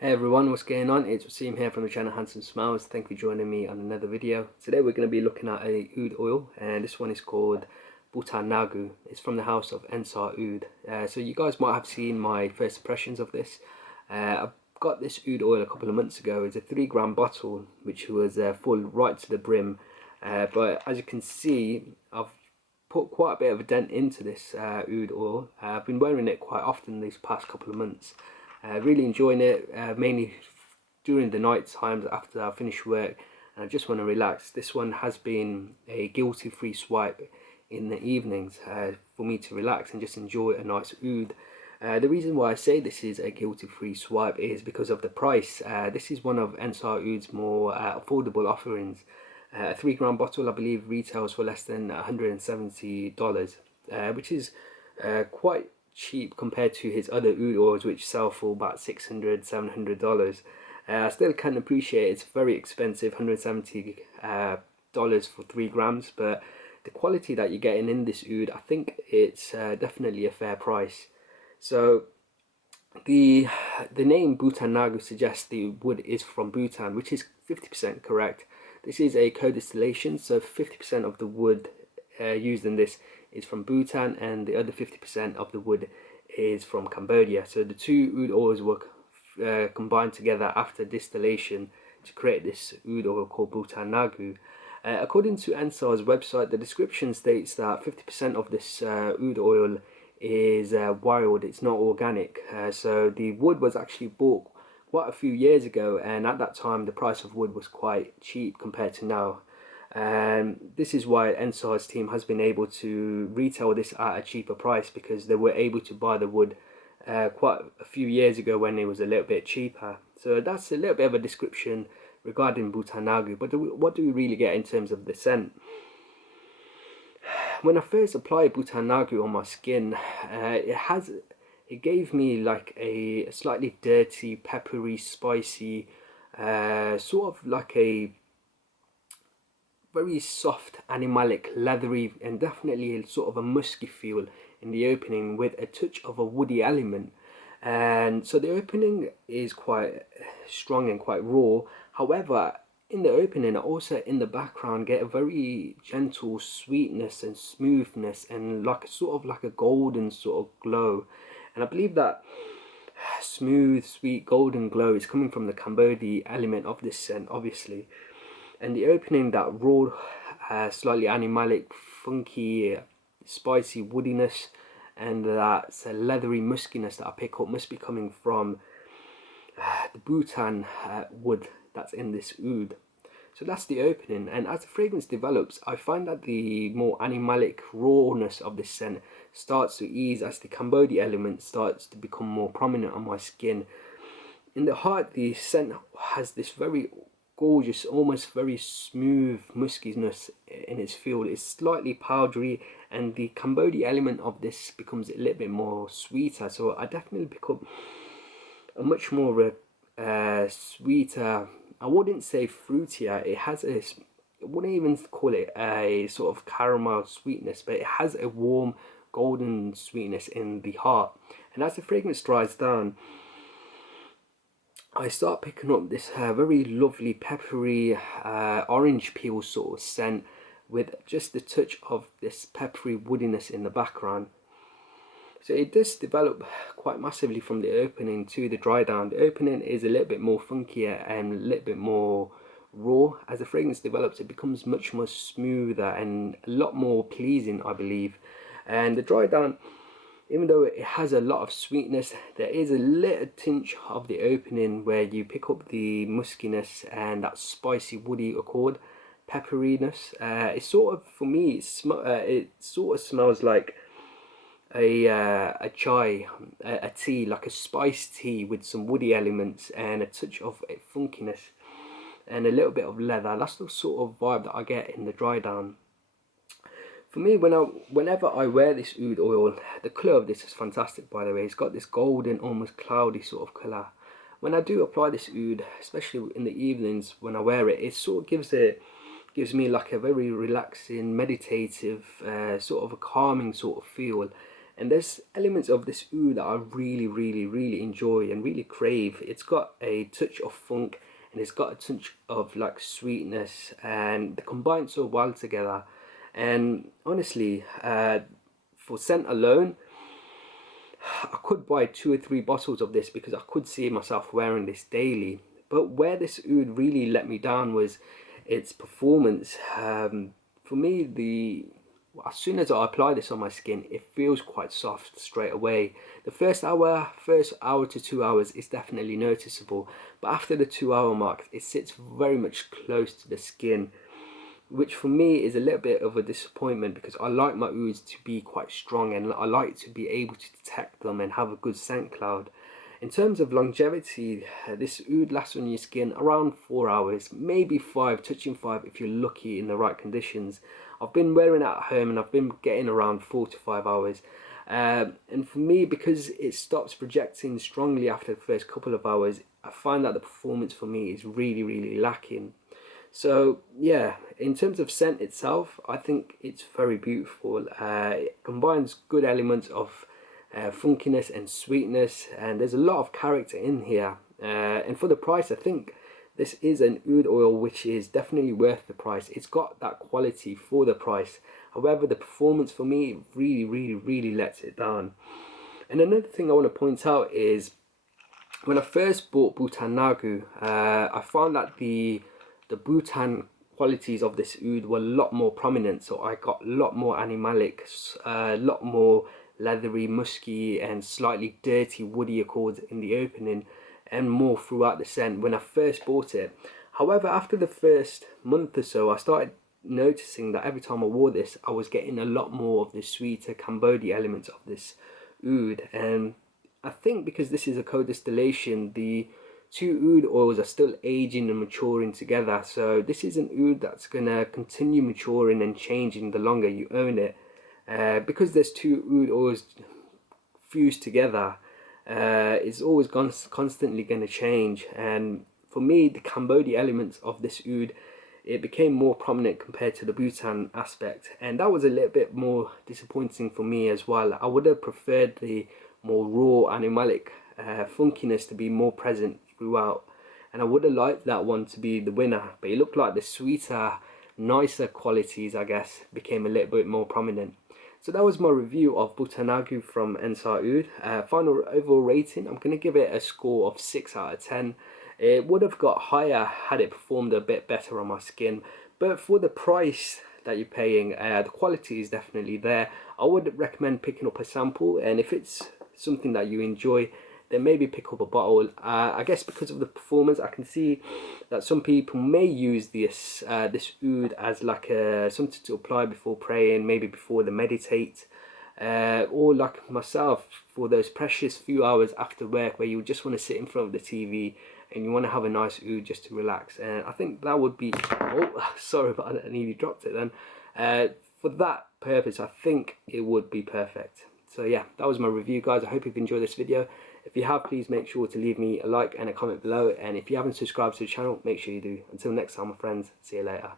Hey everyone, what's going on? It's Waseem here from the channel Handsome Smiles. Thank you for joining me on another video. Today we're going to be looking at a oud oil, and this one is called Bhutanagu. It's from the house of Ensar oud. So you guys might have seen my first impressions of this. I got this oud oil a couple of months ago. It's a 3 gram bottle which was full right to the brim. But as you can see, I've put quite a bit of a dent into this oud oil. I've been wearing it quite often these past couple of months. Really enjoying it, mainly during the night times after I finish work and I just want to relax. This one has been a guilty-free swipe in the evenings for me to relax and just enjoy a nice oud. The reason why I say this is a guilty-free swipe is because of the price. This is one of Ensar Oud's more affordable offerings. A 3 gram bottle I believe retails for less than $170, which is quite cheap compared to his other oud oils which sell for about $600–700. I still can appreciate it's very expensive, $170 for 3 grams, but the quality that you're getting in this oud, I think it's definitely a fair price. So the name Bhutanagu suggests the wood is from Bhutan, which is 50% correct. This is a co-distillation, so 50% of the wood used in this is from Bhutan and the other 50% of the wood is from Cambodia. So the two oud oils were combined together after distillation to create this oud oil called Bhutanagu. According to Ensar's website, the description states that 50% of this oud oil is wild, it's not organic. So the wood was actually bought quite a few years ago, and at that time the price of wood was quite cheap compared to now. And this is why Ensar's team has been able to retail this at a cheaper price, because they were able to buy the wood quite a few years ago when it was a little bit cheaper. So that's a little bit of a description regarding Bhutanagu. But what do we really get in terms of the scent? When I first applied Bhutanagu on my skin, it gave me like a slightly dirty, peppery, spicy, sort of like a very soft, animalic, leathery, and definitely a sort of a musky feel in the opening with a touch of a woody element. And so the opening is quite strong and quite raw. However, in the opening, also in the background, get a very gentle sweetness and smoothness and like sort of like a golden sort of glow. And I believe that smooth, sweet, golden glow is coming from the Cambodia element of this scent, obviously. And the opening, that raw, slightly animalic, funky, spicy woodiness, and that leathery muskiness that I pick up must be coming from the Bhutan wood that's in this oud. So that's the opening, and as the fragrance develops, I find that the more animalic rawness of this scent starts to ease as the Cambodia element starts to become more prominent on my skin. In the heart, the scent has this very gorgeous, almost very smooth muskiness in its feel. It's slightly powdery, and the Cambodia element of this becomes a little bit more sweeter. So I definitely pick up a much more sweeter, I wouldn't say fruitier, it has a, I wouldn't even call it a sort of caramel sweetness, but it has a warm golden sweetness in the heart. And as the fragrance dries down, I start picking up this very lovely peppery orange peel sort of scent with just a touch of this peppery woodiness in the background. So it does develop quite massively from the opening to the dry down. The opening is a little bit more funkier and a little bit more raw. As the fragrance develops, it becomes much more smoother and a lot more pleasing, I believe. And the dry down, even though it has a lot of sweetness, there is a little tinge of the opening where you pick up the muskiness and that spicy woody accord, pepperiness. It sort of, for me, it sort of smells like a chai, a tea, like a spiced tea with some woody elements and a touch of funkiness and a little bit of leather. That's the sort of vibe that I get in the dry down. For me, whenever I wear this oud oil, the colour of this is fantastic, by the way. It's got this golden, almost cloudy sort of colour. When I do apply this oud, especially in the evenings when I wear it, it sort of gives me like a very relaxing, meditative, sort of a calming sort of feel. And there's elements of this oud that I really enjoy and really crave. It's got a touch of funk and it's got a touch of like sweetness, and they combine so well together. And honestly, for scent alone, I could buy 2 or 3 bottles of this because I could see myself wearing this daily. But where this oud really let me down was its performance. For me, as soon as I apply this on my skin, it feels quite soft straight away. The first hour to 2 hours is definitely noticeable, but after the 2 hour mark, it sits very much close to the skin, which for me is a little bit of a disappointment because I like my ouds to be quite strong and I like to be able to detect them and have a good scent cloud. In terms of longevity, this oud lasts on your skin around 4 hours, maybe 5, touching 5 if you're lucky in the right conditions. I've been wearing it at home and I've been getting around 4 to 5 hours. And for me, because it stops projecting strongly after the first couple of hours, I find that the performance for me is really lacking. So yeah, in terms of scent itself, I think it's very beautiful. It combines good elements of funkiness and sweetness, and there's a lot of character in here. And for the price, I think this is an oud oil which is definitely worth the price. It's got that quality for the price. However, the performance for me really lets it down. And another thing I want to point out is when I first bought Bhutanagu, I found that the Bhutan qualities of this oud were a lot more prominent. So I got a lot more animalic, a lot more leathery, musky and slightly dirty woody accords in the opening, and more throughout the scent when I first bought it. However, after the first month or so, I started noticing that every time I wore this, I was getting a lot more of the sweeter Cambodia elements of this oud. And I think because this is a co-distillation, the two oud oils are still aging and maturing together. So this is an oud that's gonna continue maturing and changing the longer you own it. Because there's two oud oils fused together, it's always constantly going to change. And for me, the Cambodia elements of this oud, it became more prominent compared to the Bhutan aspect, and that was a little bit more disappointing for me as well. I would have preferred the more raw animalic funkiness to be more present throughout, and I would have liked that one to be the winner, but it looked like the sweeter, nicer qualities, I guess, became a little bit more prominent. So that was my review of Bhutanagu from Ensar oud. Final overall rating, I'm going to give it a score of 6 out of 10. It would have got higher had it performed a bit better on my skin, but for the price that you're paying, the quality is definitely there. I would recommend picking up a sample, and if it's something that you enjoy, then maybe pick up a bottle. I guess because of the performance, I can see that some people may use this oud as like something to apply before praying, maybe before they meditate, or like myself, for those precious few hours after work where you just want to sit in front of the TV and you want to have a nice oud just to relax. And I think that would be, oh sorry about that, I nearly dropped it then. For that purpose, I think it would be perfect. So yeah, that was my review, guys. I hope you've enjoyed this video. If you have, please make sure to leave me a like and a comment below, and if you haven't subscribed to the channel, make sure you do. Until next time, my friends, see you later.